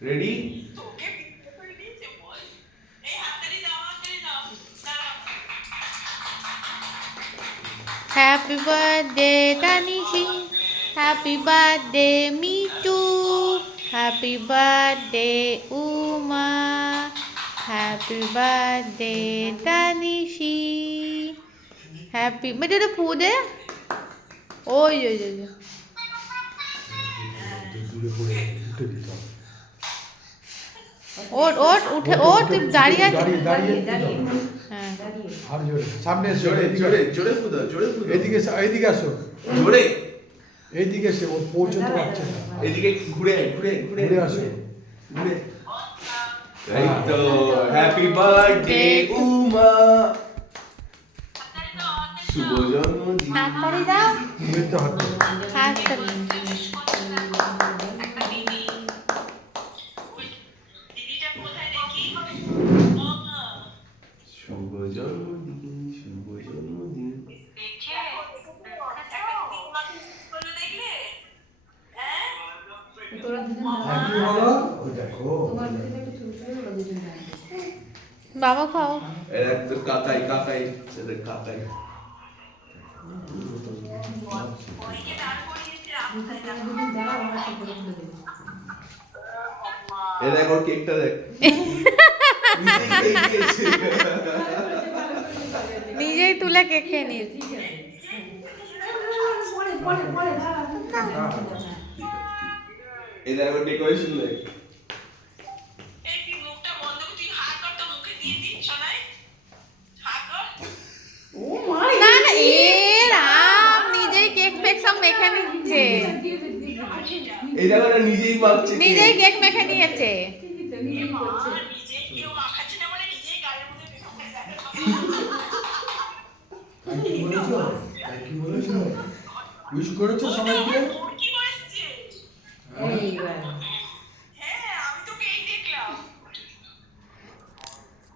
Ready? Happy birthday Tanishi, happy birthday Mitu, happy birthday Uma, happy birthday Tanishi, happy Metu তো ফু দে। ওই ওই ওই ওই। ওট ওট উঠে ও তুই দাঁড়িয়ে আছিস। হ্যাঁ আর জোরে সামনে এসো, জোরে এদিকে জোরে আসো। জোরে ফুদো, জোরে ফুদো। এইদিকে আসো, জোরে। এইদিকে এসে ও পৌঁছতে পারছে না। এদিকে ঘুরে ঘুরে ঘুরে ঘুরে আসো। ঘুরে। এই তো হ্যাপি বার্থডে উমা, শুভ জন্মদিন। হাততালি দাও, এই তো হাঁটতে। হাততালি। শুভ জন্মদিন, শুভ জন্মদিন। থ্যাংক ইউ বলো। ওই দেখো। বাবা খাও। এর একটা কাকাই কাকাই, এদের কাকাই। এ দেখ ওর কেকটা দেখ। নিজেই কেক দিয়েছে। নিজেই তুলে কেক খেয়ে নিয়েছি। এ দেখ ওর ডেকোরেশন দেখ। না না এ রাম, নিজেই কেক ফেক সব মেখে নিচ্ছে, এই দেখো না নিজেই মাখছে কেক। নিজেই কেক মেখে নিয়েছে। থ্যাংক ইউ বলেছো? থ্যাংক ইউ বলেছো? উইশ করেছো সবাইকে? এইবার